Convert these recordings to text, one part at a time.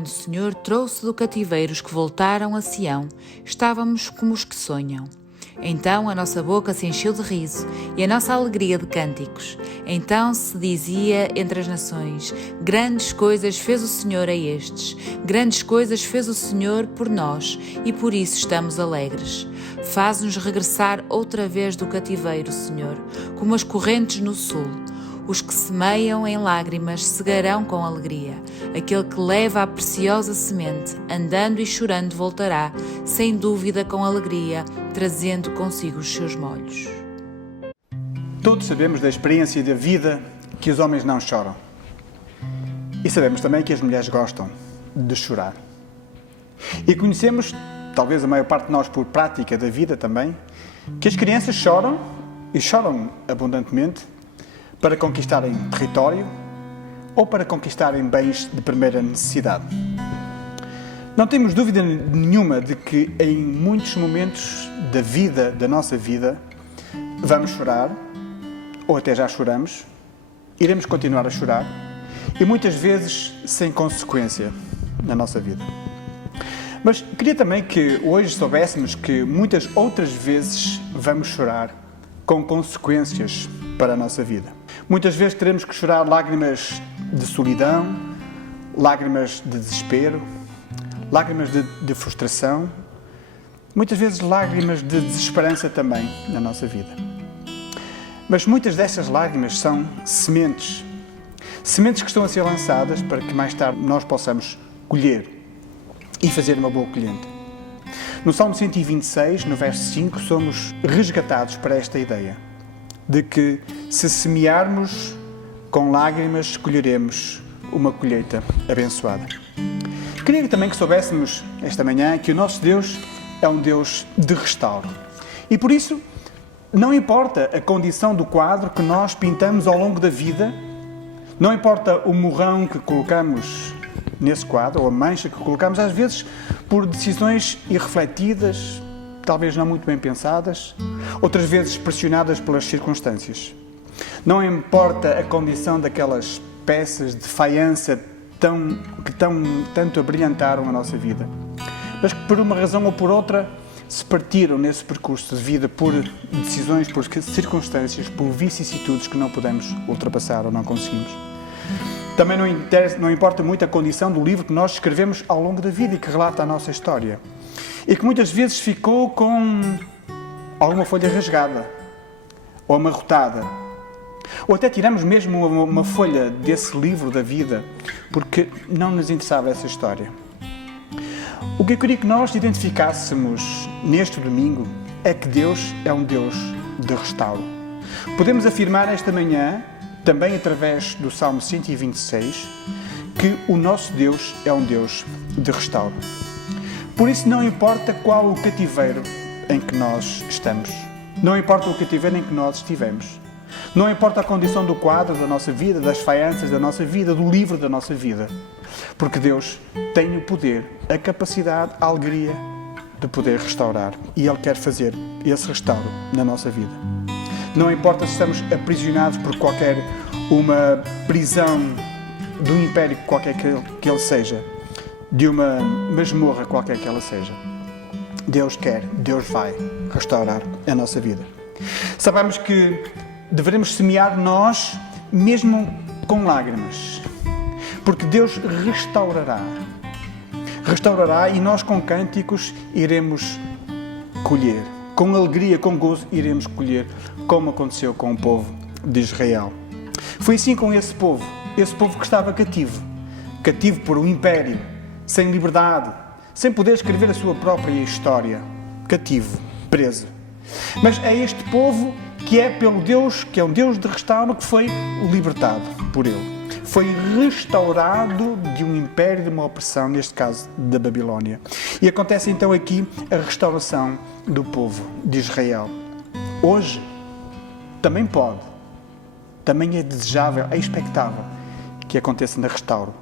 quando o Senhor trouxe do cativeiro os que voltaram a Sião, estávamos como os que sonham. Então a nossa boca se encheu de riso e a nossa alegria de cânticos. Então se dizia entre as nações: grandes coisas fez o Senhor a estes, grandes coisas fez o Senhor por nós e por isso estamos alegres. Faz-nos regressar outra vez do cativeiro, Senhor, como as correntes no sul. Os que semeiam em lágrimas cegarão com alegria. Aquele que leva a preciosa semente, andando e chorando, voltará, sem dúvida com alegria, trazendo consigo os seus molhos. Todos sabemos da experiência da vida que os homens não choram. E sabemos também que as mulheres gostam de chorar. E conhecemos, talvez a maior parte de nós por prática da vida também, que as crianças choram, e choram abundantemente, para conquistarem território ou para conquistarem bens de primeira necessidade. Não temos dúvida nenhuma de que em muitos momentos da vida, da nossa vida, vamos chorar, ou até já choramos, iremos continuar a chorar, e muitas vezes sem consequência na nossa vida. Mas queria também que hoje soubéssemos que muitas outras vezes vamos chorar com consequências para a nossa vida. Muitas vezes teremos que chorar lágrimas de solidão, lágrimas de desespero, lágrimas de frustração, muitas vezes lágrimas de desesperança também na nossa vida. Mas muitas dessas lágrimas são sementes que estão a ser lançadas para que mais tarde nós possamos colher e fazer uma boa colheita. No Salmo 126, no verso 5, somos resgatados para esta ideia de que se semearmos com lágrimas, colheremos uma colheita abençoada. Queria também que soubéssemos esta manhã que o nosso Deus é um Deus de restauro. E por isso, não importa a condição do quadro que nós pintamos ao longo da vida, não importa o morrão que colocamos nesse quadro, ou a mancha que colocamos, às vezes por decisões irrefletidas, talvez não muito bem pensadas, outras vezes pressionadas pelas circunstâncias. Não importa a condição daquelas peças de faiança que tanto abrilhantaram a nossa vida, mas que por uma razão ou por outra se partiram nesse percurso de vida por decisões, por circunstâncias, por vicissitudes que não podemos ultrapassar ou não conseguimos. Também não importa muito a condição do livro que nós escrevemos ao longo da vida e que relata a nossa história. E que muitas vezes ficou com alguma folha rasgada, ou amarrotada, ou até tiramos mesmo uma folha desse livro da vida, porque não nos interessava essa história. O que eu queria que nós identificássemos neste domingo é que Deus é um Deus de restauro. Podemos afirmar esta manhã, também através do Salmo 126, que o nosso Deus é um Deus de restauro. Por isso não importa qual o cativeiro em que nós estamos, não importa o cativeiro em que nós estivemos, não importa a condição do quadro da nossa vida, das faianças da nossa vida, do livro da nossa vida, porque Deus tem o poder, a capacidade, a alegria de poder restaurar e Ele quer fazer esse restauro na nossa vida. Não importa se estamos aprisionados por qualquer uma prisão de um império qualquer que ele seja, de uma masmorra qualquer que ela seja. Deus quer, Deus vai restaurar a nossa vida. Sabemos que devemos semear nós, mesmo com lágrimas, porque Deus restaurará. Restaurará e nós com cânticos iremos colher. Com alegria, com gozo, iremos colher, como aconteceu com o povo de Israel. Foi assim com esse povo que estava cativo por um império, sem liberdade, sem poder escrever a sua própria história, cativo, preso. Mas é este povo que é pelo Deus, que é um Deus de restauro, que foi libertado por Ele. Foi restaurado de um império, de uma opressão, neste caso da Babilónia. E acontece então aqui a restauração do povo de Israel. Hoje também pode, também é desejável, é expectável que aconteça na restauro,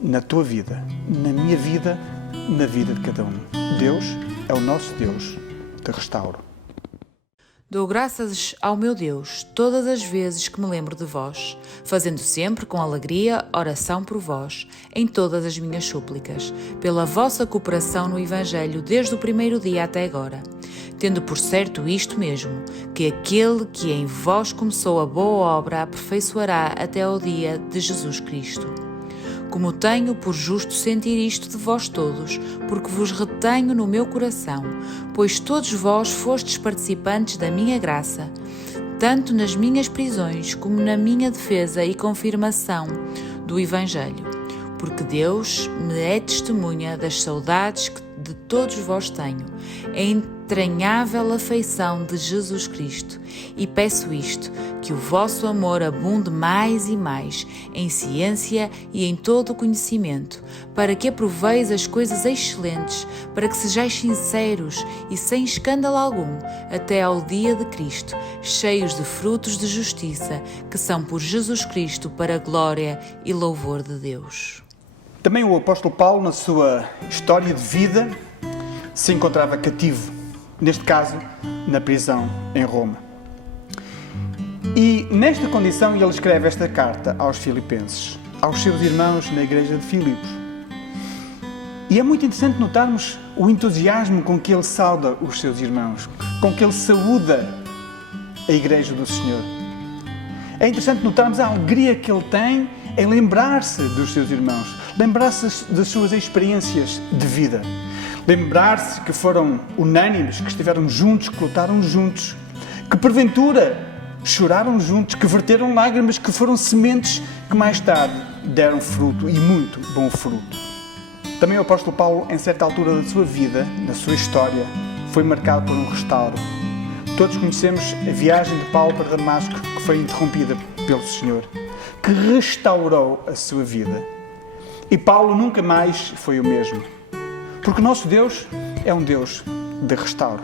na tua vida, na minha vida, na vida de cada um. Deus é o nosso Deus de restauro. Dou graças ao meu Deus todas as vezes que me lembro de vós, fazendo sempre com alegria oração por vós, em todas as minhas súplicas, pela vossa cooperação no Evangelho desde o primeiro dia até agora, tendo por certo isto mesmo, que aquele que em vós começou a boa obra aperfeiçoará até ao dia de Jesus Cristo. Como tenho por justo sentir isto de vós todos, porque vos retenho no meu coração, pois todos vós fostes participantes da minha graça, tanto nas minhas prisões como na minha defesa e confirmação do Evangelho. Porque Deus me é testemunha das saudades que de todos vós tenho, a entranhável afeição de Jesus Cristo, e peço isto, que o vosso amor abunde mais e mais em ciência e em todo o conhecimento, para que aproveis as coisas excelentes, para que sejais sinceros e sem escândalo algum, até ao dia de Cristo, cheios de frutos de justiça, que são por Jesus Cristo para a glória e louvor de Deus. Também o apóstolo Paulo, na sua história de vida, se encontrava cativo, neste caso, na prisão em Roma. E nesta condição ele escreve esta carta aos Filipenses, aos seus irmãos na igreja de Filipos. E é muito interessante notarmos o entusiasmo com que ele sauda os seus irmãos, com que ele saúda a igreja do Senhor. É interessante notarmos a alegria que ele tem em lembrar-se dos seus irmãos, lembrar-se das suas experiências de vida, lembrar-se que foram unânimes, que estiveram juntos, que lutaram juntos, que porventura choraram juntos, que verteram lágrimas, que foram sementes que mais tarde deram fruto, e muito bom fruto. Também o apóstolo Paulo, em certa altura da sua vida, na sua história, foi marcado por um restauro. Todos conhecemos a viagem de Paulo para Damasco, que foi interrompida pelo Senhor, que restaurou a sua vida. E Paulo nunca mais foi o mesmo. Porque o nosso Deus é um Deus de restauro.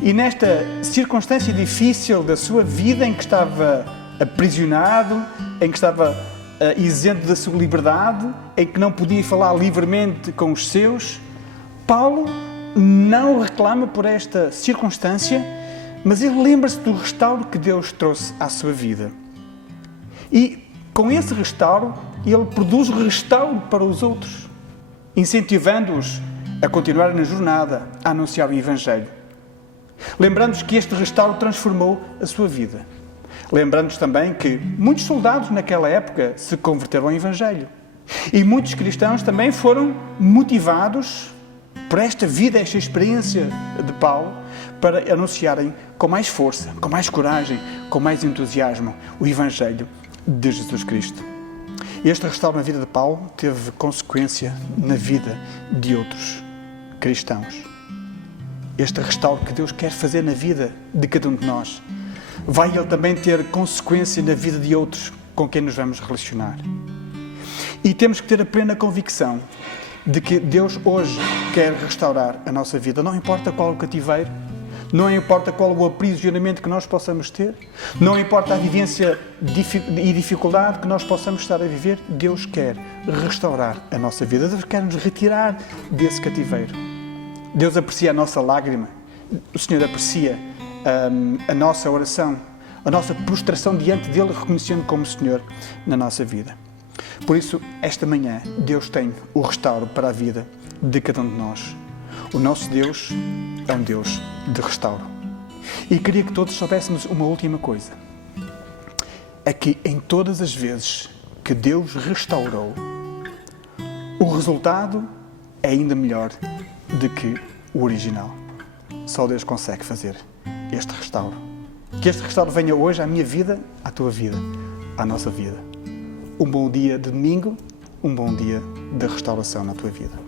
E nesta circunstância difícil da sua vida, em que estava aprisionado, em que estava isento da sua liberdade, em que não podia falar livremente com os seus, Paulo não reclama por esta circunstância, mas ele lembra-se do restauro que Deus trouxe à sua vida. E com esse restauro, ele produz restauro para os outros, incentivando-os a continuar na jornada, a anunciar o Evangelho. Lembrando-nos que este restauro transformou a sua vida. Lembrando-nos também que muitos soldados naquela época se converteram ao Evangelho. E muitos cristãos também foram motivados por esta vida, esta experiência de Paulo, para anunciarem com mais força, com mais coragem, com mais entusiasmo o Evangelho de Jesus Cristo. Este restauro na vida de Paulo teve consequência na vida de outros cristãos. Este restauro que Deus quer fazer na vida de cada um de nós, vai ele também ter consequência na vida de outros com quem nos vamos relacionar. E temos que ter a plena convicção de que Deus hoje quer restaurar a nossa vida. Não importa qual o cativeiro, não importa qual o aprisionamento que nós possamos ter, não importa a vivência e dificuldade que nós possamos estar a viver, Deus quer restaurar a nosta vida. Deus quer nos retirar desse cativeiro. Deus aprecia a nossa lágrima, o Senhor aprecia a nossa oração, a nossa prostração diante dEle, reconhecendo como Senhor na nossa vida. Por isso, esta manhã, Deus tem o restauro para a vida de cada um de nós. O nosso Deus é um Deus de restauro. E queria que todos soubéssemos uma última coisa. É que em todas as vezes que Deus restaurou, o resultado é ainda melhor do que o original. Só Deus consegue fazer este restauro. Que este restauro venha hoje à minha vida, à tua vida, à nossa vida. Um bom dia de domingo, um bom dia de restauração na tua vida.